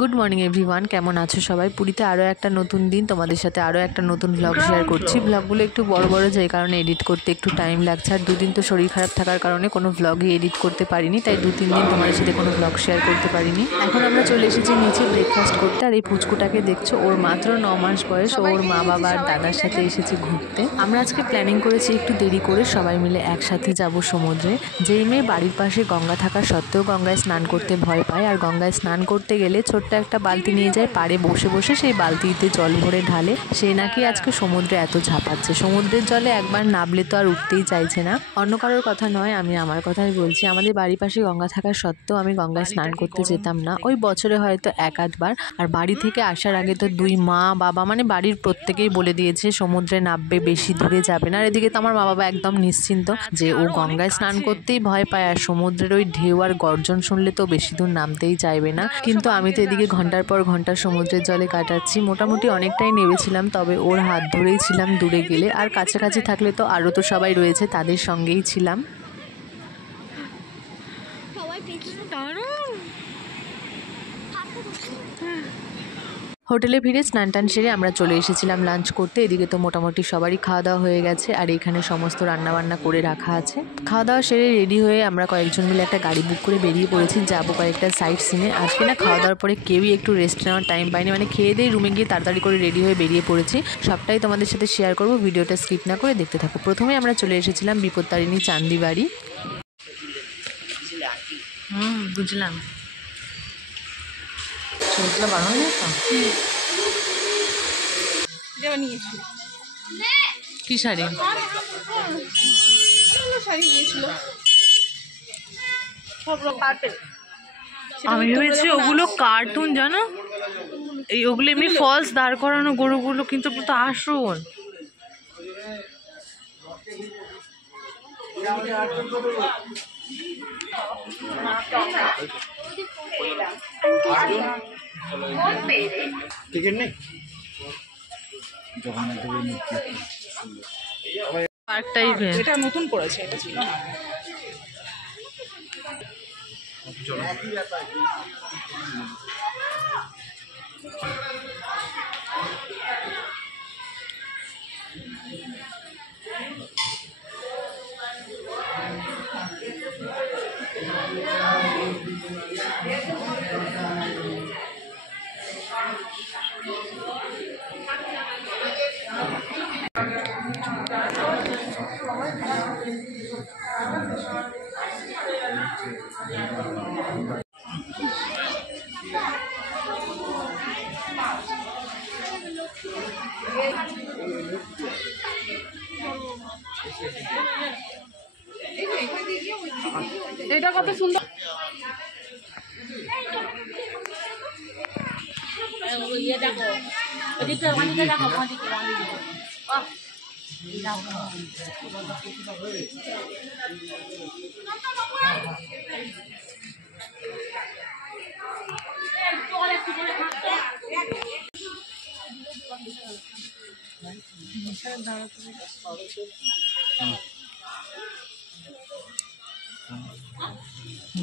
Good morning everyone, কেমন আছো সবাই? পুরীতে আরও একটা নতুন দিন, তোমাদের সাথে আরও একটা নতুন ব্লগ শেয়ার করছি। ব্লগগুলো একটু বড় বড় যে কারণে এডিট করতে একটু টাইম লাগছে, আর দুদিন তো শরীর খারাপ থাকার কারণে কোনো ব্লগই এডিট করতে পারিনি, তাই 2-3 দিন তোমাদের সাথে কোনো ব্লগ শেয়ার করতে পারিনি। এখন আমরা চলে এসেছি নিচে ব্রেকফাস্ট করতে, আর এই পুচকুটাকে দেখছো, ওর মাত্র 9 মাস বয়স। ওর মা বাবা আর দাদার সাথে এসেছে ঘুরতে। আমরা আজকে প্ল্যানিং করেছি একটু দেরি করে সবাই মিলে একসাথে যাব সমুদ্রে। যেই মেয়ে বাড়ির পাশে গঙ্গা থাকা সত্ত্বেও গঙ্গায় স্নান করতে ভয় পায়, আর গঙ্গায় স্নান করতে গেলে ছোট্ট একটা বালতি নিয়ে যায়, পাড়ে বসে বসে সেই বালতিতে জল ভরে ঢালে, সে নাকি আজকে সমুদ্রে এত ঝাঁপাচ্ছে। সমুদ্রের জলে একবার নামলে তো আর উঠতেই চাইছে না। অন্য কারোর কথা নয়, আমি আমার কথাই বলছি। আমাদের বাড়ির পাশে গঙ্গা থাকা সত্ত্বেও আমি গঙ্গায় স্নান করতে যেতাম না, ওই বছরে হয়তো 1-8 বার। আর বাড়ি থেকে আসার আগে তো 2 মা বাবা মানে বাড়ির প্রত্যেকেই বলে দিয়েছে সমুদ্রে নামবে, বেশি দূরে যাবে না। আর এদিকে তো আমার মা বাবা একদম নিশ্চিন্ত যে ও গঙ্গায় স্নান করতেই ভয় পায়, আর সমুদ্রের ওই ঢেউ আর গর্জন শুনলে তো বেশি দূর নামতেই চাইবে না। কিন্তু আমি তো এদিকে ঘন্টার পর ঘন্টা সমুদ্রের জলে কাটাচ্ছি। মোটামুটি অনেকটাই নেমেছিলাম, তবে ওর হাত ধরেই ছিলাম দূরে গেলে, আর কাছাকাছি থাকলে তো আরও তো সবাই রয়েছে, তাদের সঙ্গেই ছিলাম। হোটেলে ফিরে স্নান টান সেরে আমরা চলে এসেছিলাম লাঞ্চ করতে। এদিকে তো মোটামুটি সবারই খাওয়া দাওয়া হয়ে গেছে, আর এখানে সমস্ত রান্নাবান্না করে রাখা আছে। খাওয়া দাওয়া সেরে রেডি হয়ে আমরা কয়েকজন মিলে একটা গাড়ি বুক করে বেরিয়ে পড়েছি, যাবো কয়েকটা সাইট সিনে। আজকে না খাওয়া দাওয়ার পরে কেউই একটু রেস্ট নেওয়ার টাইম পাইনি, মানে খেয়ে দিয়ে রুমে গিয়ে তাড়াতাড়ি করে রেডি হয়ে বেরিয়ে পড়েছি। সবটাই তোমাদের সাথে শেয়ার করবো, ভিডিওটা স্কিপ না করে দেখতে থাকো। প্রথমে আমরা চলে এসেছিলাম বিপত্তারিণী চান্দিবাড়ি। বুঝলাম। কি শাড়ি? আমি ভেবেছি ওগুলো কার্টুন, জানো, এই ওগুলো এমনি ফলস দাঁড় করানো গরুগুলো, কিন্তু তো আসল। টিকিট নেই পার্কটাই এটা নতুন করেছে, এটা ছিল না। এটা কত সুন্দর।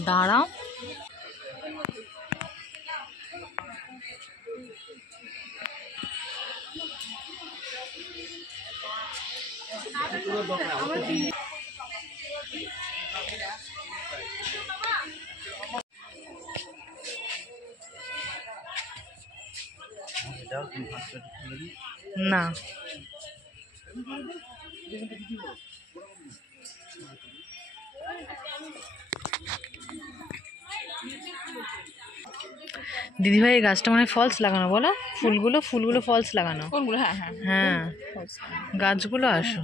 দাঁড়াও, না দিদিভাই, এই গাছটা মানে ফলস লাগানো, বলো? ফুলগুলো ফলস লাগানো। হ্যাঁ হ্যাঁ হ্যাঁ, গাছগুলো আসো।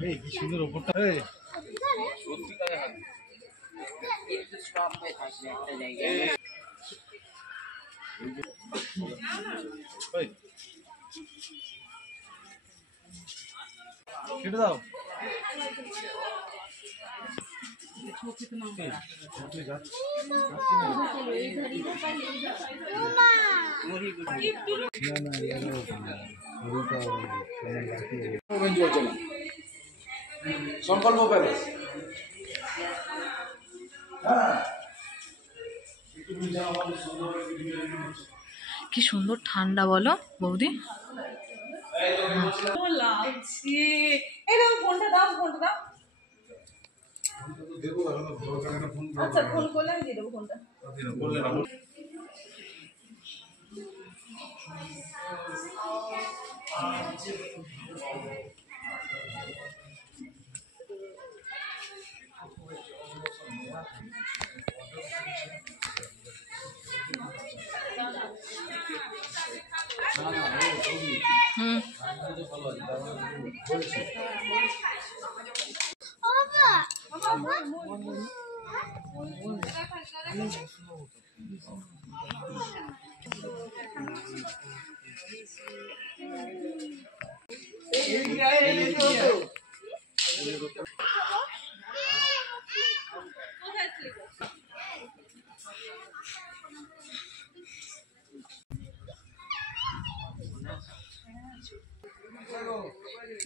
কেটে দাও। সংকল্প প্যালেস। কি সুন্দর ঠান্ডা বলো বৌদি।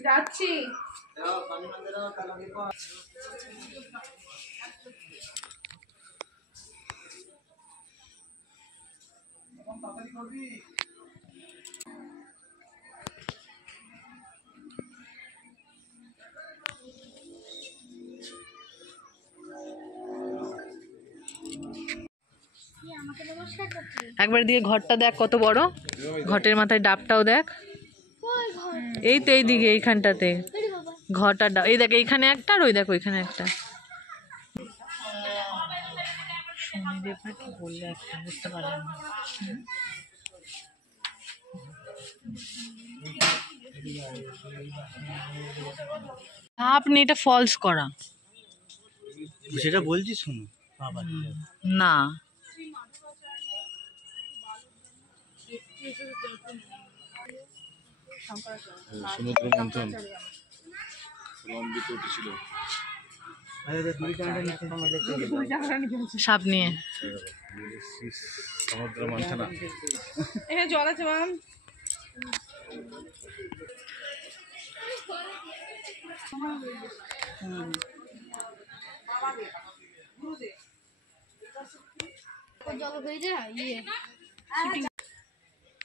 যাচ্ছি। একবার দিয়ে ঘরটা দেখ কত বড়, ঘটের মাথায় ডাবটাও দেখ। এই তো এইদিকে এইখানটাতে ঘরটা ডাব, এই দেখ এইখানে একটা আর ওই দেখ ওইখানে একটা। শনিদেবরা কি বললে একটা বুঝতে পারলাম না। আপনি এটা ফলস করা সেটা বলছি শুনো না। সমুদ্র মন্থন ছিল সাপ নিয়ে সমুদ্র মন্থনা। এখানে জল আছে মাম।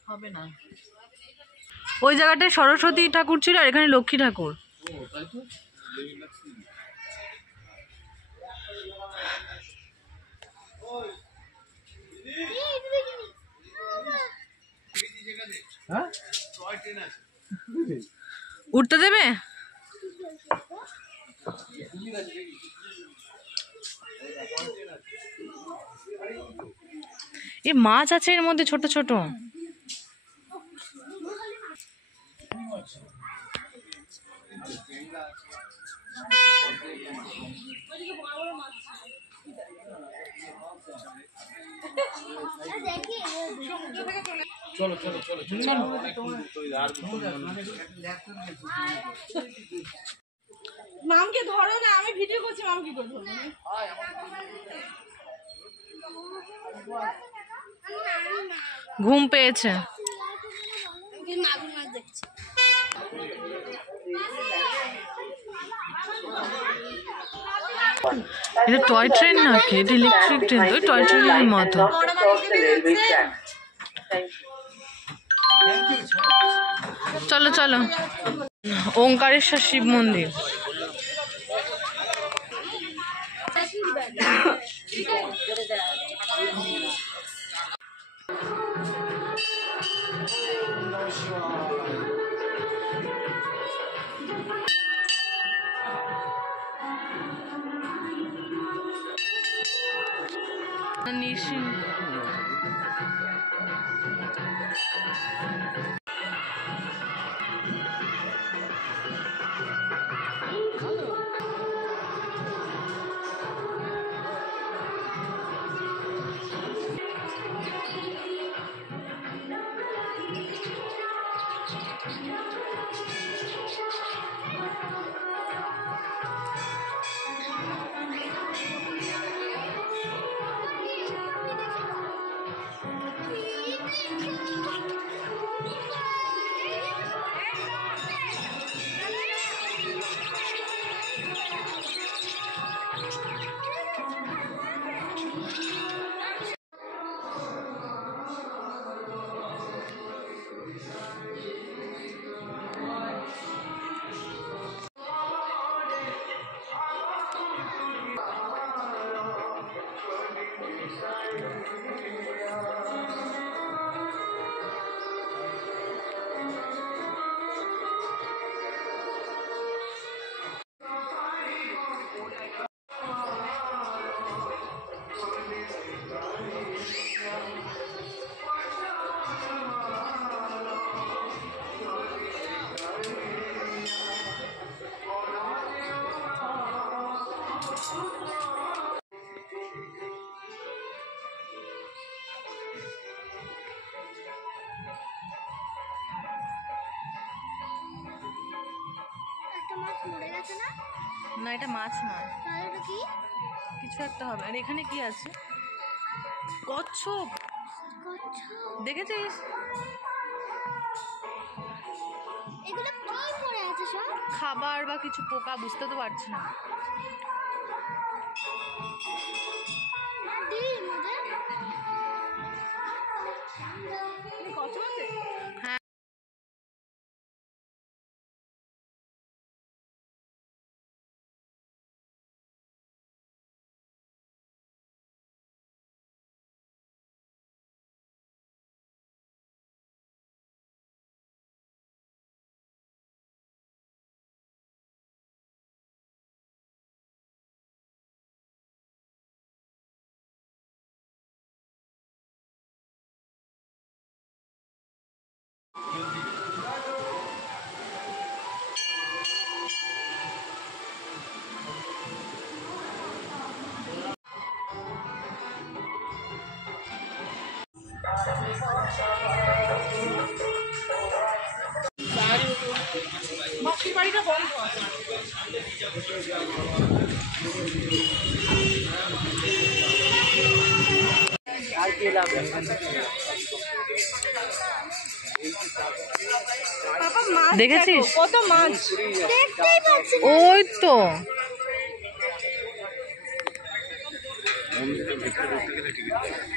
হবে না, ওই জায়গাটায় সরস্বতী ঠাকুর ছিল আর এখানে লক্ষ্মী ঠাকুর। উঠতে দেবে? এ মাছ আছে এর মধ্যে ছোট ছোট। মামকে ধরো না, আমি ভিডিও করছি, মাম কি করে ধরবো? ঘুম পেয়েছে। এটা টয় ট্রেন নাকি? এটা ইলেকট্রিক ট্রেন, তো টয় ট্রেনের মতো। চলো চলো, ওঙ্কারেশ্বর শিব মন্দির। মাছ মরে গেছে না? না এটা মাছ না, তাহলে এটা কি? কিছু একটা হবে। আর এখানে কি আছে? কচ্ছপ কচ্ছপ। দেখেছিস? এগুলো কি পড়ে আছে সব? খাবার বা কিছু পোকা, বুঝতে তো পারছি না। ডিম ওদের? কত আছে? মাসির বাড়িটা বন্ধ আছে। বাবা মাছ দেখেছিস? দেখো, কত মাছ দেখতেই পাচ্ছি না। ওই তো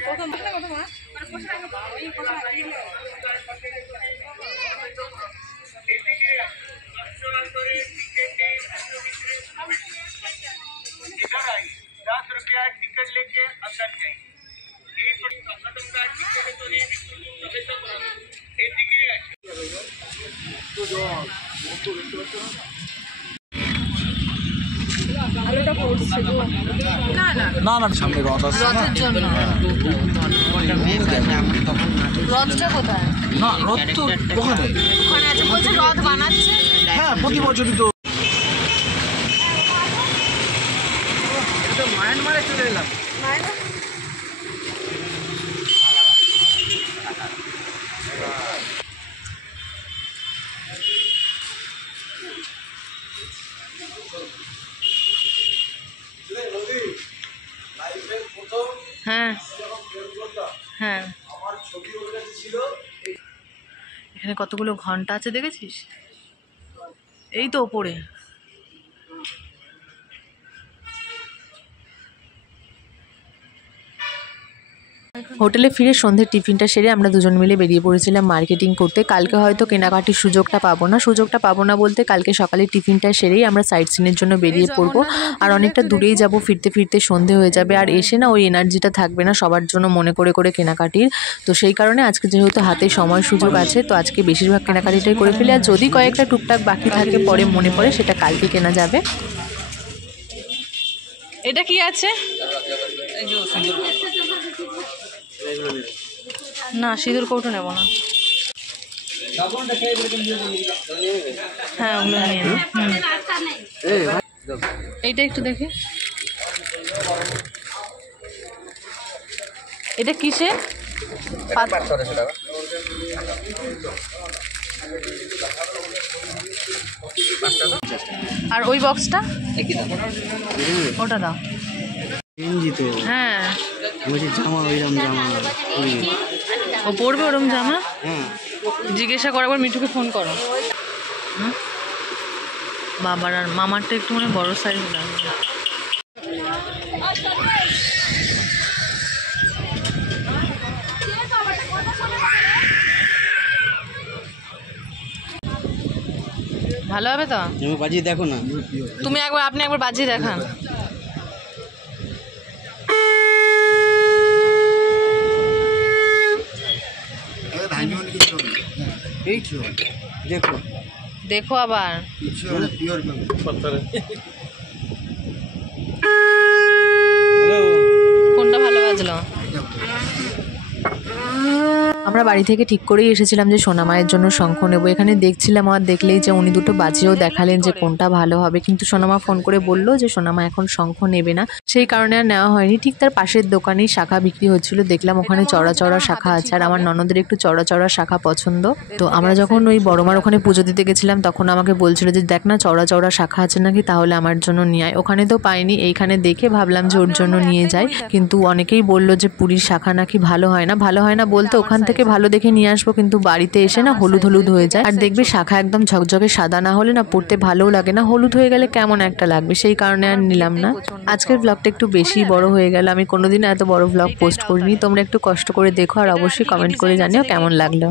কত মাছ কত মাছ না না সামনে রথ আসছে না রথের জন্য। রথটা কোথায়? না রথ তো ওখানে ওখানে আছে, বলছে রথ বানাচ্ছে। হ্যাঁ প্রতি বছরই তো মায়ানমারে চলে এলাম হ্যাঁ হ্যাঁ, এখানে কতগুলো ঘন্টা আছে দেখেছিস? এই তো ওপরে। হোটেলে ফিরে সন্ধ্যের টিফিনটা সেরে আমরা দুজন মিলে বেরিয়ে পড়েছিলাম মার্কেটিং করতে। কালকে হয়তো কেনাকাটির সুযোগটা পাবো না বলতে কালকে সকালে টিফিনটা সেরেই আমরা সাইট সিনের জন্য বেরিয়ে পড়বো। আর অনেকটা দূরেই যাব, ফিরতে ফিরতে সন্ধে হয়ে যাবে, আর এসে না ওই এনার্জিটা থাকবে না সবার জন্য মনে করে করে কেনাকাটির। তো সেই কারণে আজকে যেহেতু হাতে সময় সুযোগ আছে, তো আজকে বেশিরভাগ কেনাকাটিটাই করে ফেলি। আর যদি কয়েকটা টুকটাক বাকি থাকে পরে মনে পড়ে, সেটা কালকে কেনা যাবে। এটা কি আছে? না সিঁদুর কৌটো নেব না। হ্যাঁ ওগুলো নিয়ে নাও। এইটা একটু দেখি, এটা কিসে? আর ওই বক্সটা ওটা দাও। গেঞ্জিতে হ্যাঁ বলছি জামা ওইরকম জামা ও পড়বে ওরম জামা? হ্যাঁ জিজ্ঞাসা করো, একবার মিঠুকে ফোন করো। হুম? বাবার আর মামারটা একটু মানে বড় সাইজ লাগবে। ভালো হবে তো? তুমি বাজিয়ে দেখো না আপনি একবার বাজিয়ে দেখান। এই তো দেখো দেখো আবার। কোনটা ভালো বাজলো? আমরা বাড়ি থেকে ঠিক করেই এসেছিলাম যে সোনা মায়ের জন্য শঙ্খ নেবো। এখানে দেখছিলাম, আর দেখলেই যে উনি দুটো বাজিয়েও দেখালেন যে কোনটা ভালো হবে, কিন্তু সোনামা ফোন করে বললো যে সোনামা এখন শঙ্খ নেবে না, সেই কারণে আর নেওয়া হয়নি। ঠিক তার পাশের দোকানেই শাখা বিক্রি হচ্ছিল, দেখলাম ওখানে চড়া চড়া শাখা আছে, আর আমার ননদের একটু চড়া চড়া শাখা পছন্দ। তো আমরা যখন ওই বড়মার ওখানে পুজো দিতে গেছিলাম তখন আমাকে বলছিল যে দেখ না চড়া চড়া শাখা আছে নাকি, তাহলে আমার জন্য নিয়ে আয়। ওখানে তো পাইনি, এইখানে দেখে ভাবলাম যে ওর জন্য নিয়ে যাই, কিন্তু অনেকেই বললো যে পুরীর শাখা নাকি ভালো হয় না। ভালো হয় না বলতে ওখান থেকে ভালো দেখে নিয়ে আসবো, কিন্তু বাড়িতে এসে না হলুদ হলুদ হয়ে যায়। আর দেখবে শাখা একদম ঝকঝকে সাদা না হলে না পড়তে ভালোও লাগে না, হলুদ হয়ে গেলে কেমন একটা লাগবে, সেই কারণে আর নিলাম না। আজকের ব্লগটা একটু বেশি বড় হয়ে গেল, আমি কোনোদিন এত বড় ব্লগ পোস্ট করিনি। তোমরা একটু কষ্ট করে দেখো আর অবশ্যই কমেন্ট করে জানিও কেমন লাগলো।